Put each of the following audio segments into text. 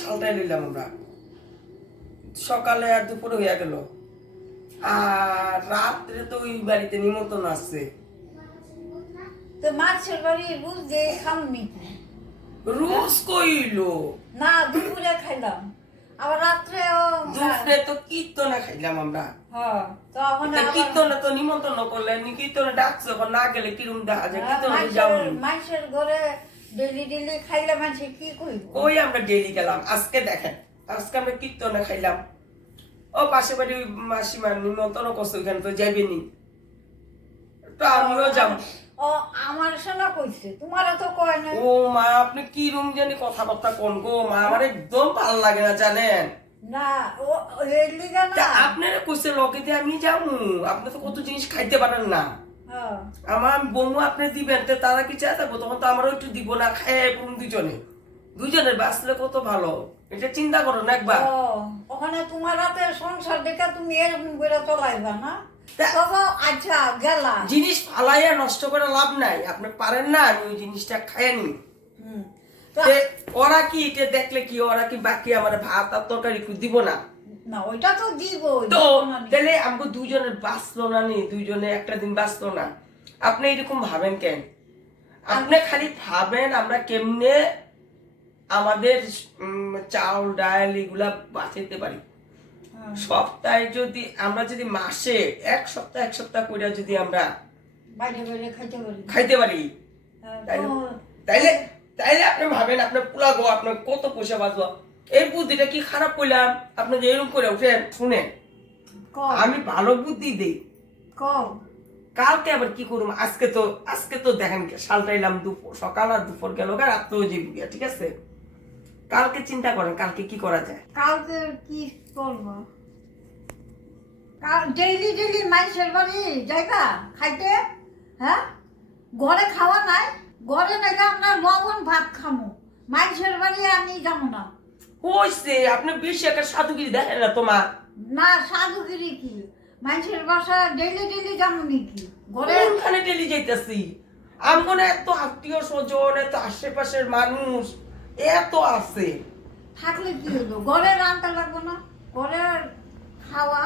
সালটাই নিলাম আমরা, সকালে আর দুপুরে হইয়া গেল, আর রাত্রে তো ওই বাড়িতে নিমন্ত্রণ আসছে। তো মাছের বাড়ি রোজ দিয়ে খামনি রোজ কইলো না, দুপুরে খাইলাম, আবার রাত্রেও দুপুরে তো কীর্তনে খাইলাম আমরা। হ্যাঁ, তখন কীর্তনে তো নিমন্ত্রণ করলেন, কীর্তনে ডাকছে, না গেলে কিরম দেখা যায়? কীর্তনে যাও মাছের ঘরে ডেলি ডেলি খাইলে মানুষ কি কইব? ওই আমরা ডেলি গেলাম, আজকে দেখেন আজকে আমরা কীর্তনে খাইলাম। ও পাশে বাড়ি মাসিমার নিমন্ত্রণ করছে, ওইখানে তো যাবেনি, তো আমিও যাব। ও আমার শোনা কইছে, তোমারও তো কয় না। ও মা, আপনি কি রুম জানি কথাবার্তা কোন গো মা, আমার একদম ভালো লাগে না জানেন না, ও এর লিগা না। আপনারা কইছে লকেতে আমি যাবো, আপনি তো কত জিনিস খাইতে পারেন না। হ্যাঁ, আমার বমু আপনি দিবেন, তো তারা কি চায় থাকবো, তখন তো আমারও একটু দিব না, খাই পুরুম দুজনের বাঁচলে কত ভালো, এটা চিন্তা করো না একবার। ও ওখানে তোমার হাতে সংসার দেখে তুমি এরকম করে চলাইবা না? তা- তবে আচ্ছা গেলা। জিনিস ফালাইয়া নষ্ট করে লাভ নাই, আপনি পারেন না, আমি ওই জিনিসটা খাইনি। হুম, ওরা কি এটা দেখলে কি, ওরা কি বাকি আমার ভাত আর তরকারি দিব না? না ওইটা তো দিব, তো তাহলে আমাকে দুজনের বাঁচলো না নি, দুইজনে একটা দিন বাঁচলো না। আপনি এরকম ভাবেন কেন? আপনি খালি ভাবেন আমরা কেমনে আমাদের চাউল ডাল এগুলা বাঁচাইতে পারি। সপ্তাহে যদি আমরা যদি মাসে এক সপ্তাহ করে যদি আমরা বাইরে বাইরে খাইতে পারি, তাইলে তাইলে হ্যাঁ, তাইলে আপনি ভাবেন আপনার পুলাগো আপনার কত পয়সা বাঁচবো। এই বুদ্ধিটা কি খারাপ করলাম? আপনি যে এরকম করে উঠেন শুনেন, আমি ভালো বুদ্ধি দিই। কালকে আবার কি করুম, আজকে তো দেখেন সালটাইলাম, দুপুর সকাল আর দুপুর গেল, রাত্রেও যাবি, ঠিক আছে? কালকে চিন্তা করেন কালকে কি করা যায়। কালকে কি করবো? ডেইলি ডেইলি মানুষের বাড়ি জায়গা খাইতে, হ্যাঁ ঘরে খাওয়া নাই, ঘরে নাকি আমরা লবণ ভাত খামো, মানুষের বাড়ি আমি যাবো না। হইছে আপনি বেশি একটা সাধুগিরি দেখেন না তোমার। না সাধুগিরি কি, মানুষের বাসা ডেইলি ডেইলি যাবো নাকি? ঘরে কোনখানে ডেলি যাইতেছি? আমার এত আত্মীয় স্বজন, এত আশেপাশের মানুষ এত আছে, থাকলে কি হলো? ঘরে রান্না লাগবো না? ঘরে খাওয়া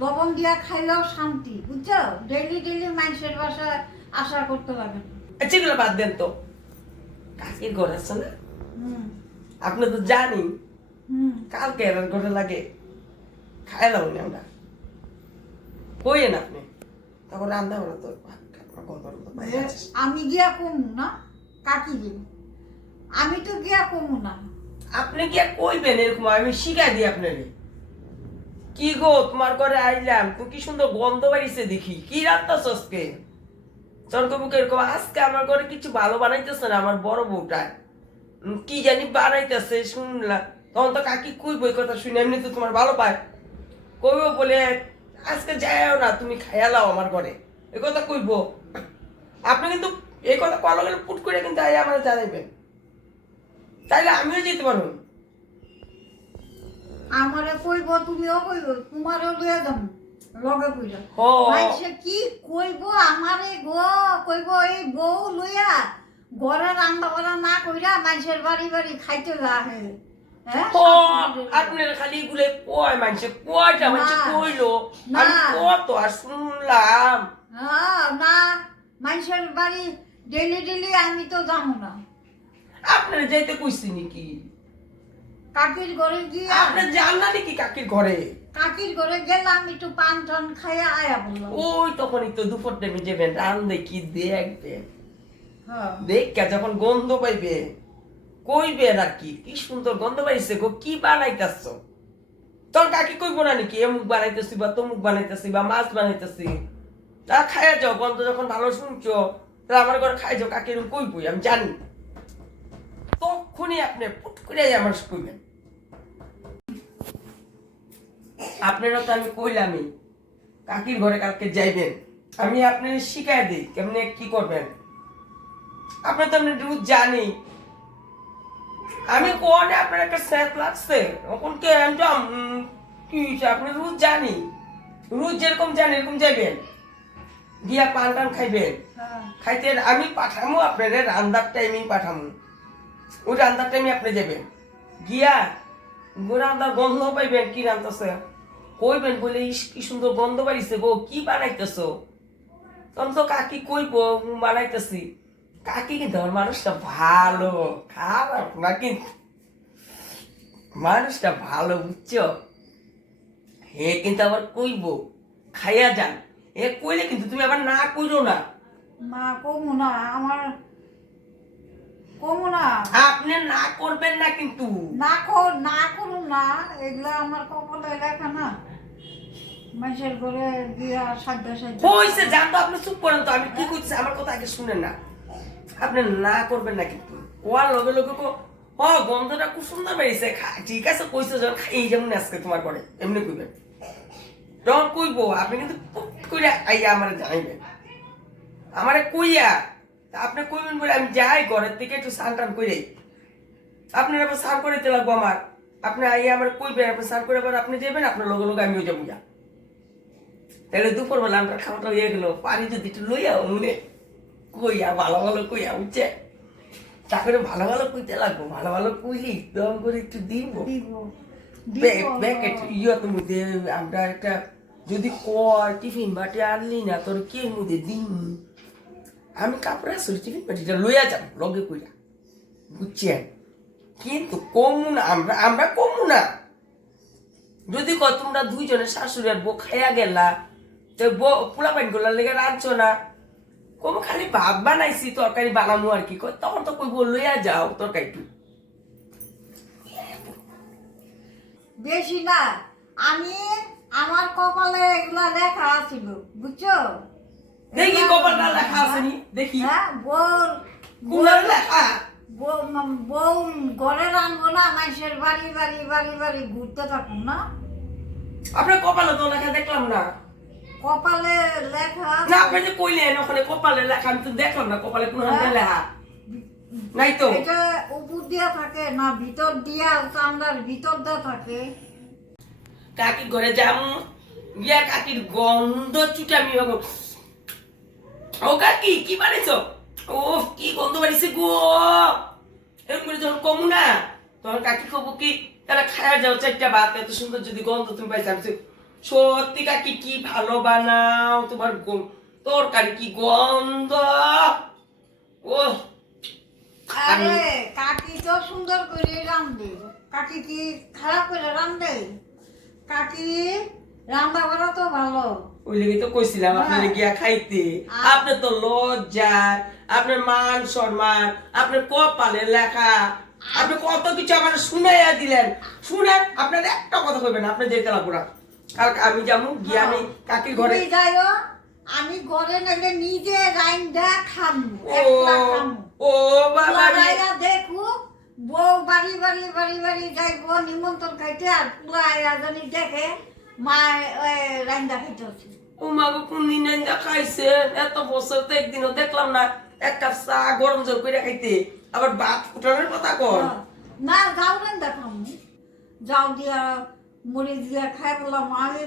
লবণ দিয়া খাইলেও শান্তি, বুঝছো? ডেইলি ডেইলি মানুষের বাসায় আশা করতে লাগে না। যেগুলো বাদ দেন তো। কাকির ঘর আছে না, হুম আপনি তো জানি হুম কালকে এর ঘরে লাগে খাইলাম আমরা, কইেন আপনি তখন রান্না করা তো আমি গিয়া কমু না, কাকি গিয়ে আমি তো গিয়া কমু না। আপনি কি আর কইবেন এরকম? আমি শিখাই দিই আপনারে। কি গো তোমার ঘরে আইলাম, তো কি সুন্দর গন্ধ বাড়িছে দেখি, কি রান্না সসকে চরকবুকে এরকম। আজকে আমার ঘরে কিছু ভালো বানাইতেছে না আমার বড় বউটা, কি জানি বানাইতেছে শুনলাম, তখন তো কাকি কইব এই কথা শুনে, এমনি তো তোমার ভালো পায়, কইব বলে আজকে যাও না তুমি খাইয়া লাও আমার ঘরে, এ কথা কইব। আপনি কিন্তু এই কথা কল গেলে পুট করে কিন্তু আই আমার জানাইবেন, তাইলে আমিও যেতে পারবো। আমারে কইব, তুমিও কইব, তোমারও লইয়া যাম লগে কইরা। ও মাইসে কি কইব আমারে গো, কইব এই বউ লইয়া ঘরে রান্না বান্না না কইরা মানুষের বাড়ি বাড়ি খাইতে লাহে। হ্যাঁ ও আপনার খালি এগুলো কয় মানুষে, কয়টা মানুষে কইলো, আমি কত আর শুনলাম। হ্যাঁ না, মানুষের বাড়ি ডেলি ডেলি আমি তো যাবো না। আপনারা যাইতে কইছি নাকি? কাকির ঘরে গিয়ে আপনার জান না নাকি কাকির ঘরে? কাকির ঘরে গেলাম, একটু পান টান খাইয়া আয়া বললাম। ওই তখনই তো দুপুর টাইমে যাবেন, রান দেখি দেখবে, হ্যাঁ দেখা যখন গন্ধ পাইবে কইবে আর কি, কি সুন্দর গন্ধ পাইছে গো, কি বানাইতেছ? তখন কাকি কইব না নাকি এমুক বানাইতেছি বা তমুক বানাইতেছি বা মাছ বানাইতেছি? তা খাইয়া যাও, গন্ধ যখন ভালো শুনছো তাহলে আমার ঘরে খাই যাও, কাকি এরকম কইবই, আমি জানি। তখনই আপনি পুট করে আমার কইবেন। আপনারা তো আমি কইলামই কাকির ঘরে কালকে যাইবেন, আমি আপনার শিখাই দিই কেমনে কি করবেন। আপনার তো আমি রোজ জানি, আমি কোনে আপনার একটা স্যাপ লাগছে তখন কে কি আপনি রোজ জানি, রোজ যেরকম জানি এরকম যাইবেন, গিয়া পান টান খাইবেন, খাইতে আমি পাঠামো আপনার রান্নার টাইমেই পাঠামো, ওই রান্নার টাইমে আপনি যাবেন, গিয়া রান্নার গন্ধ পাইবেন কি রান্তাছে কইবেন বলে ইস কি সুন্দর গন্ধ বাড়িছে গো কি বানাইতেছ তখন তো কাকি কইব বানাইতেছি কাকি কিন্তু আমার মানুষটা ভালো খারাপ না কিন্তু মানুষটা ভালো বুঝছো হে কিন্তু আবার কইব খাইয়া যান এ কইলে কিন্তু তুমি আবার না কইরো না মা কমু না আমার কমু না আপনি না করবেন না কিন্তু না করুন না এগুলা আমার কপালে লেখা না মানুষের ঘরে দিয়া সাধ্য সাধ্য হইছে জান তো আপনি চুপ করেন তো আমি কি কইছি আমার কথা আগে শুনেন না আপনি না করবেন না কিন্তু ওয়ার লগে লগে গন্ধটা খুব সুন্দর বেরিয়েছে ঠিক আছে কইছে যখন খাই যেমন আজকে তোমার ঘরে এমনি কইবেন যখন কইবো আপনি কিন্তু পুট করে আইয়া আমার জানাইবেন আমারে কইয়া আপনি কইবেন বলে আমি যাই ঘরের থেকে একটু স্নান টান করে আপনার আবার স্নান করিতে লাগবো আমার আপনি আইয়া আমার কইবেন আপনি স্নান করে আবার আপনি যাবেন আপনার লগে লগে আমিও যাবো যা তাহলে দুপুরবেলা আমরা খাওয়াটা হয়ে গেলো পানি যদি একটু লইয়া মনে কইয়া ভালো ভালো কইয়া উঠছে তা করে ভালো ভালো কইতে লাগবো ভালো ভালো কইলি দম করে একটু দিব ইয়ের মধ্যে আমরা একটা যদি কয় টিফিন বাটি আনলি না তোর কে মধ্যে দিন আমি কাপড় আসলে টিফিন বাটিটা লইয়া যাব লগে কইরা বুঝছেন কিন্তু কমু না আমরা কমু না যদি কয় তোমরা দুইজনের শাশুড়ি আর বউ খাইয়া গেলা তো পোলা পাইন গুলা লেগে রাঁধছো না কমু খালি ভাত বানাইছি তরকারি বানামু আর কি কয় তখন তো কইব লইয়া যাও তরকারিটু বেশি না আমি আমার কপালে এগুলা লেখা ছিল বুঝছো দেখি কপালটা লেখা আছে নি দেখি হ্যাঁ কোনার লেখা বউ ঘরে রানবো না মানুষের বাড়ি বাড়ি বাড়ি বাড়ি ঘুরতে থাকুন না আপনার কপালে তো লেখা দেখলাম না কপালে লেখা না আপনি যে কইলেন ওখানে কপালে লেখা আমি তো দেখলাম না কপালে কোন লেখা নাই তো এটা উপর দিয়া থাকে না ভিতর দিয়া চামড়ার ভিতর দিয়া থাকে কাকি ঘরে যাম গিয়া কাকির গন্ধ চুটে আমি ও কাকি কি বানাইছো ও কি গন্ধ বাড়িছে গো এরকম করে যখন কমু না তখন কাকি কব কি তাহলে খায়া যাও চারটা ভাত এত সুন্দর যদি গন্ধ তুমি পাইছো আমি সত্যি কাকি কি ভালো বানাও তোমার তরকারি কি গন্ধ ও আরে কাকি তো সুন্দর করে রান্ধে কাকি কি খারাপ করে রান্ধে কাকি রান্না করা তো ভালো ওই লেগে তো কইছিলাম আপনার গিয়া খাইতে আপনার তো লজ্জা আপনার মান সম্মান আপনার কপালে লেখা আপনি কত কিছু আমার শুনাইয়া দিলেন শুনে আপনার একটা কথা কইবেন আপনি যেতে লাগবো না কালকে আমি যাবো গিয়ে আমি কাকির ঘরে তুমি যাইও আমি ঘরে নাইলে নিজে রাইন্দা খামু ও একলা খামু ও বাবা রে। পুলাইয়া দেখু বউ বাড়ি বাড়ি বাড়ি বাড়ি যাইব নিমন্ত্রণ খাইতে আর পুলাইয়া জানি দেখে মা রাইন্দা খাইতেছে ও মা গো কোনদিন না খাইছে এত বছর তো একদিনও দেখলাম না এক কাপ চা গরম জল করে খাইতে আবার ভাত ফুটানোর কথা কর না যাও রাইন্দা খামু যাও দিয়া মুড়ি দিয়া খাই বললাম আমি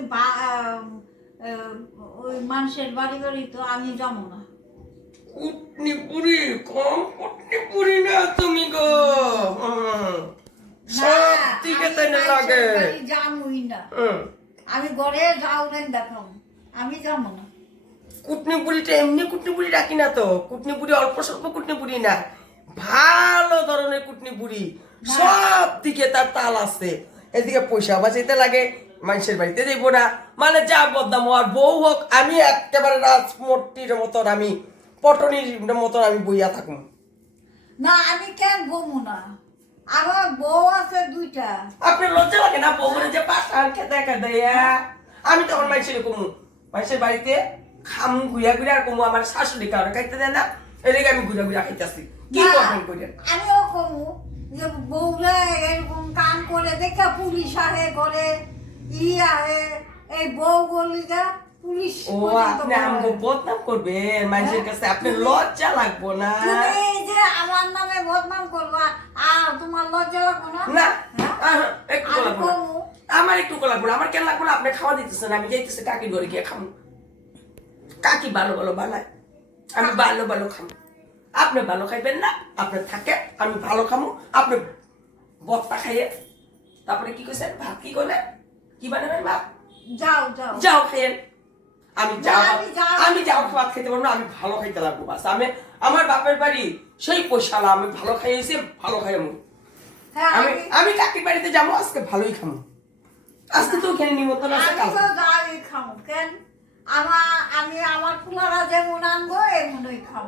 ওই মানুষের বাড়ি বাড়ি তো আমি যাবো না কুটনি পুরি কম কুটনি পুরি না তুমি গো সব দিকে তাই না লাগে যামই না আমি ঘরে যাও রাইন্দা খামু আমি যাবো না কুটনি পুরিটা এমনি কুটনি পুরি রাখি না তো কুটনি পুরি অল্প স্বল্প কুটনি পুরি না ভালো ধরনের কুটনি পুরি সব দিকে তার তাল আছে এদিকে পয়সা বাঁচাইতে লাগে মানুষের বাড়িতে যাইব না মানে যা বদনাম আর বউ হোক আমি একেবারে রাজমূর্তির মতন আমি পটনির মতন আমি বইয়া থাকুম না আমি কেন বমু না আমার বউ আছে দুইটা আপনার লজ্জা লাগে না বউ বলে যে পাশান খেতে খেতে আমি তখন মানুষের কমু মানুষের বাড়িতে খামু ঘুরা ঘুরা আর কমু আমার শাশুড়ি কারণে খাইতে দেয় না এদিকে আমি ঘুরা ঘুরা খাইতেছি কি করবেন করেন আমিও কমু যে বউরা এরকম কাম করে দেখে পুলিশ আহে ঘরে আহে এই বউ গলিটা পুলিশ ও আপনি আমাকে বদনাম করবেন মানুষের কাছে আপনি লজ্জা লাগবো না তুমি যে আমার নামে বদনাম করবা আর তোমার লজ্জা লাগবো না না হ্যাঁ? একটু আমি লাগবো না। কমু আমার একটু লাগবো না আমার কেন লাগবো না আপনি খাওয়া দিতেছেন আমি যাইতেছি কাকির ঘরে গিয়ে খাবো কাকি ভালো ভালো বানায় আমি ভালো ভালো খাবো আপনি ভালো খাইবেন না আপনি থাকে আমি ভালো খাবো আপনি বটটা খাইয়ে তারপরে কি কইছেন ভাত কি করলেন কি বানাবেন ভাত যাও যাও যাও খাইয়েন আমি যাও আমি যাও যাও। ভাত খেতে পারবো না আমি ভালো খাইতে লাগবো বাস আমি আমার বাপের বাড়ি সেই পয়সালা আমি ভালো খাইয়েছি ভালো খাইয়ামু হ্যাঁ আমি আমি কাকির বাড়িতে যাবো আজকে ভালোই খামো আজকে তো ওখানে নিমন্ত্রণ আছে আমি কালকে তো যাই খাও কেন আমি আমার পুলারা যেমন আনবো এমনই খাও